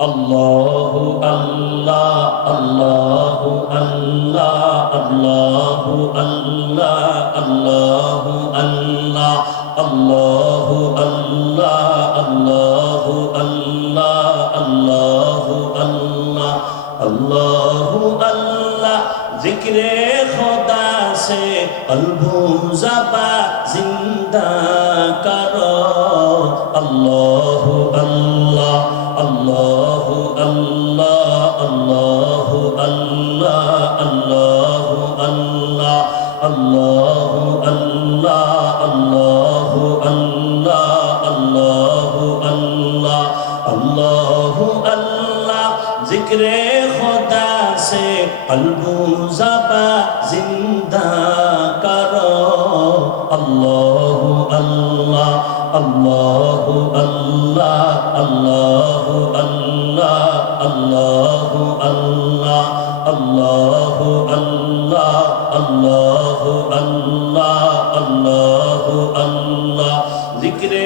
আল্লাহু আল্লাহ আল্লাহু আল্লাহ আল্লাহু আল্লাহ আল্লাহু আল্লাহ আল্লাহু আল্লাহ আল্লাহু আল্লাহ আল্লাহু আল্লাহ আল্লাহু আল্লাহ জিক্রে খোদা সে অলভু জবা, জিন্দা করো। আল্লাহু আল্লাহ আল্লাহ ذکر خدا سے قلب زبا زندہ کرو اللہ اللہ اللہ اللہ اللہ اللہ اللہ اللہ اللہ اللہ اللہ اللہ اللہ اللہ ذکر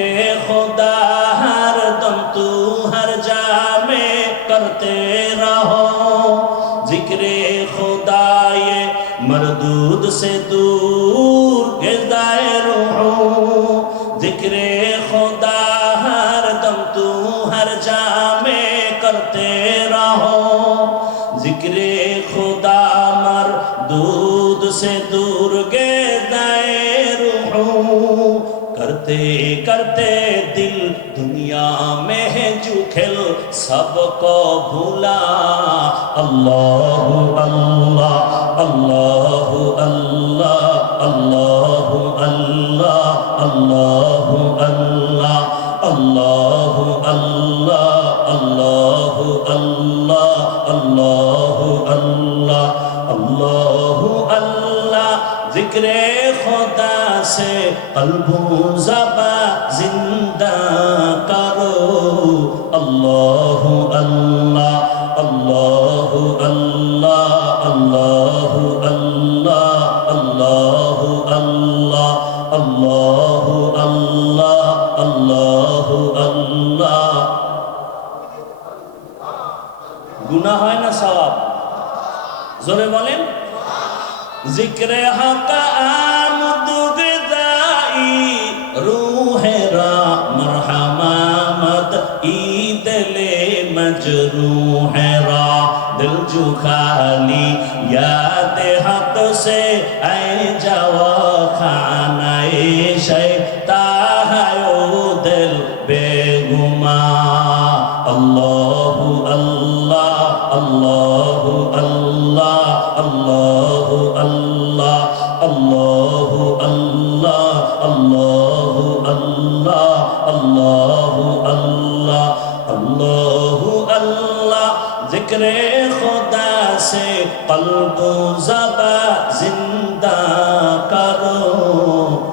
خدا ہر دم تو ہر جا میں کرتے से दूर गिरदाए रूहो। जिक्रे खुदा, हर दम तू हर जामे करते रहो। जिक्रे खुदा, मर दूध से दूर गिरदाए रूहो। करते करते दिल तुम दुनिया में जुखिल सबको भुला अल्लाह अल्लाह अल्लाह अल्लाह अल्लाह अल्लाह अल्लाह अल्लाह अल्लाह अल्लाह अल्लाह अल्लाह अल्लाह अल्लाह अल्लाह अल्लाह जिक्रे কাছে অলবুজাবা জিন্দা করো। আল্লাহ আল্লাহ আল্লাহ আল্লাহ আল্লাহ আল্লাহ আল্লাহ আল্লাহ আল্লাহ আল্লাহ আল্লাহ আল্লাহ। গুণা হয় না সবাব জোরে বলেন। জিক্রে হকা کی دل مجروح را دل جو خالی یاد حق سے اے جوا خانہ شیطا ہے دل بے گما اللہ اللہ اللہ اللہ اللہ اللہ اللہ اللہ اللہ اللہ اللہ जिक्र खुदा से कल्बो जबा जिंदा करो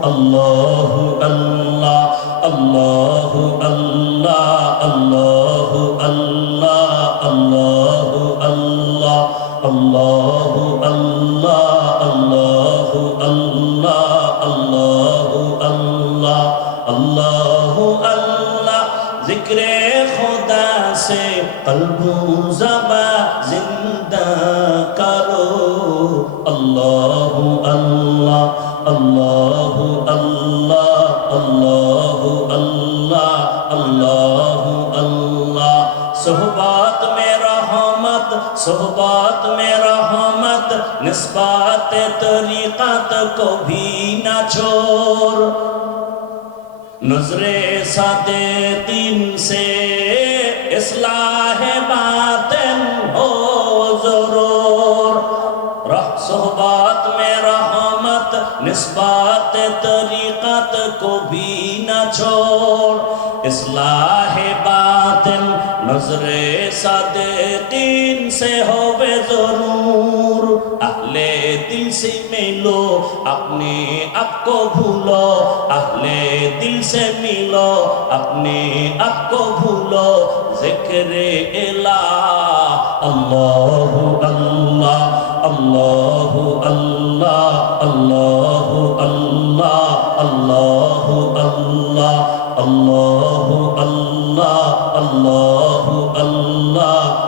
अल्लाह अल्लाह अल्लाह अल्लाह अल्लाह अल्लाह अल्लाह अल्लाह अल्लाह अल्लाह अल्लाह अल्लाह अल्लाह अल्लाह अल्लाह अल्लाह जिक्र खुदा से قلب و زبا زندہ کرو۔ اللہ اللہ اللہ اللہ اللہ اللہ اللہ اللہ۔ صحبات میں رحمت، صحبات میں رحمت، نسبات طریقت کو بھی نہ چھوڑ۔ نظر ساتے تین سے ইসলাহে বাতেন হো জরুর। রহ সোহবাত মে রহমত, নিসবাত তরিকত কো ভি না ছোড় ইসলাহে বাত নজরে সাদে দিন সে হবে জরুর। আহলে দিল সে মিলো, আপনি আপকো ভুলো। আহলে দিল সে মিলো, আপনি আপকো ভুলো। জিকরে এলা, আল্লাহু আল্লাহ আল্লাহু আল্লাহ।